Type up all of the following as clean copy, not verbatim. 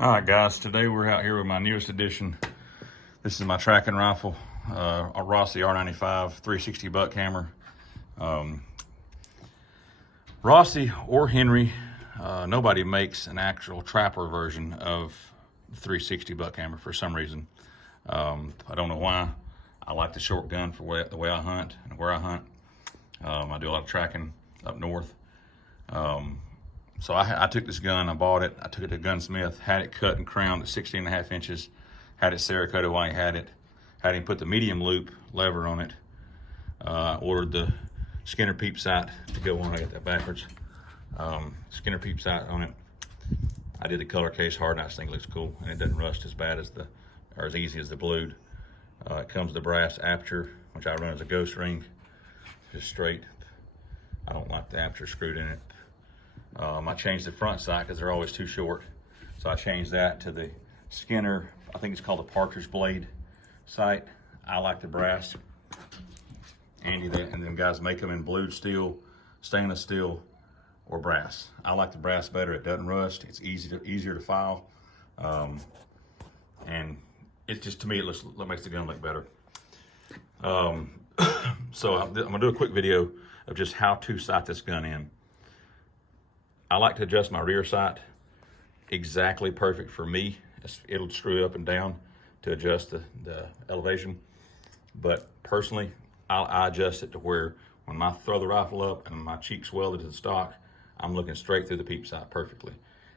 All right, guys, today we're out here with my newest addition. This is my tracking rifle, a Rossi R95 360 buck hammer. Rossi or Henry, nobody makes an actual trapper version of the 360 buck hammer for some reason. I don't know why. I like the short gun for the way I hunt and where I hunt. I do a lot of tracking up north. So I took this gun, I bought it, I took it to Gunsmith, had it cut and crowned at 16.5 inches, had it Cerakoted while he had it, had him put the medium loop lever on it, ordered the Skinner peep sight to go on. I got that backwards. Skinner peep sight on it. I did the color case hard, and I just think it looks cool, and it doesn't rust as bad as or as easy as the blued. It comes with the brass aperture, which I run as a ghost ring, just straight. I don't like the aperture screwed in it. I changed the front sight because they're always too short. So I changed that to the Skinner, I think it's called the Partridge Blade sight. I like the brass. And then guys make them in blued steel, stainless steel, or brass. I like the brass better. It doesn't rust. It's easier to file. And it just, to me, it makes the gun look better. So I'm gonna do a quick video of just how to sight this gun in. I like to adjust my rear sight exactly perfect for me. It'll screw up and down to adjust the elevation. But personally, I adjust it to where when I throw the rifle up and my cheeks welded to the stock, I'm looking straight through the peep sight perfectly.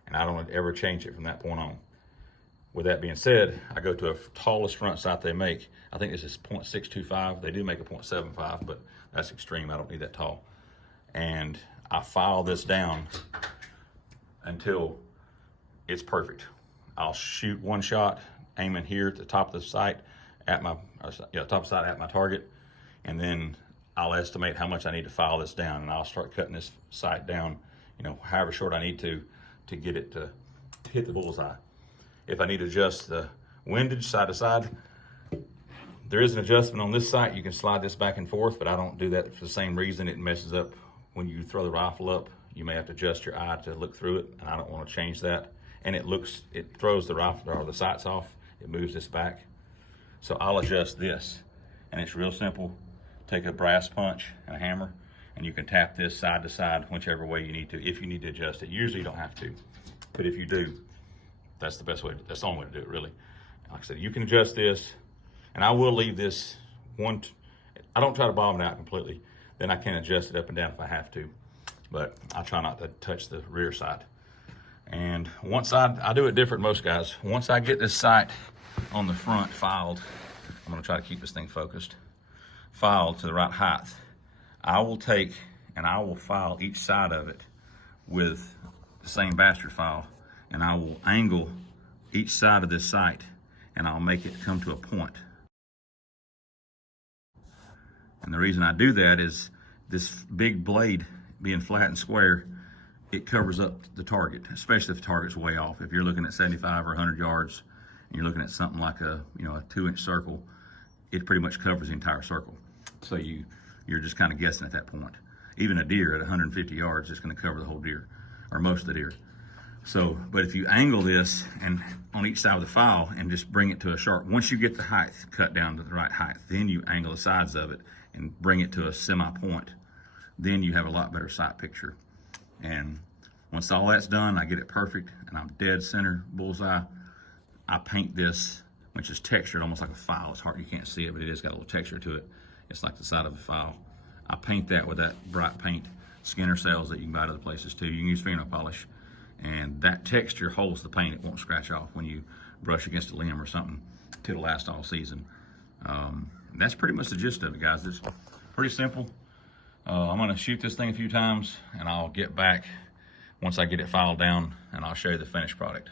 And I don't ever change it from that point on. With that being said, I go to a tallest front sight they make. I think this is 0.625. They do make a 0.75, but that's extreme. I don't need that tall. And I file this down until it's perfect. I'll shoot one shot, aiming here at the top of the sight at my target, and then I'll estimate how much I need to file this down, and I'll start cutting this sight down, however short I need to get it to hit the bullseye. If I need to adjust the windage side to side, there is an adjustment on this sight. You can slide this back and forth, but I don't do that for the same reason. It messes up when you throw the rifle up. You may have to adjust your eye to look through it, and I don't want to change that. And it throws the rifle or the sights off. It moves this back. So I'll adjust this, and it's real simple. Take a brass punch and a hammer, and you can tap this side to side whichever way you need to, if you need to adjust it. Usually you don't have to, but if you do, that's the best way. That's the only way to do it, really. Like I said, you can adjust this, and I will leave this one. I don't try to bottom it out completely. Then I can adjust it up and down if I have to, but I try not to touch the rear sight. And once I do it different than most guys. Once I get this sight on the front filed, I'm gonna try to keep this thing focused, filed to the right height, I will take and I will file each side of it with the same bastard file, and I will angle each side of this sight, and I'll make it come to a point. And the reason I do that is this big blade being flat and square, it covers up the target, especially if the target's way off. If you're looking at 75 or 100 yards and you're looking at something like a 2-inch circle, it pretty much covers the entire circle. So you're just kind of guessing at that point. Even a deer at 150 yards is going to cover the whole deer, or most of the deer. So, but if you angle this and on each side of the file and just bring it to a sharp, once you get the height cut down to the right height, then you angle the sides of it and bring it to a semi-point. Then you have a lot better sight picture. And once all that's done, I get it perfect and I'm dead center bullseye. I paint this, which is textured almost like a file. It's hard, you can't see it, but it has got a little texture to it. It's like the side of a file. I paint that with that bright paint. Skinner sells that, you can buy at other places too. You can use fingernail polish. And that texture holds the paint. It won't scratch off when you brush against a limb or something. It'll last all season. That's pretty much the gist of it, guys. It's pretty simple. I'm gonna shoot this thing a few times and I'll get back once I get it filed down, and I'll show you the finished product.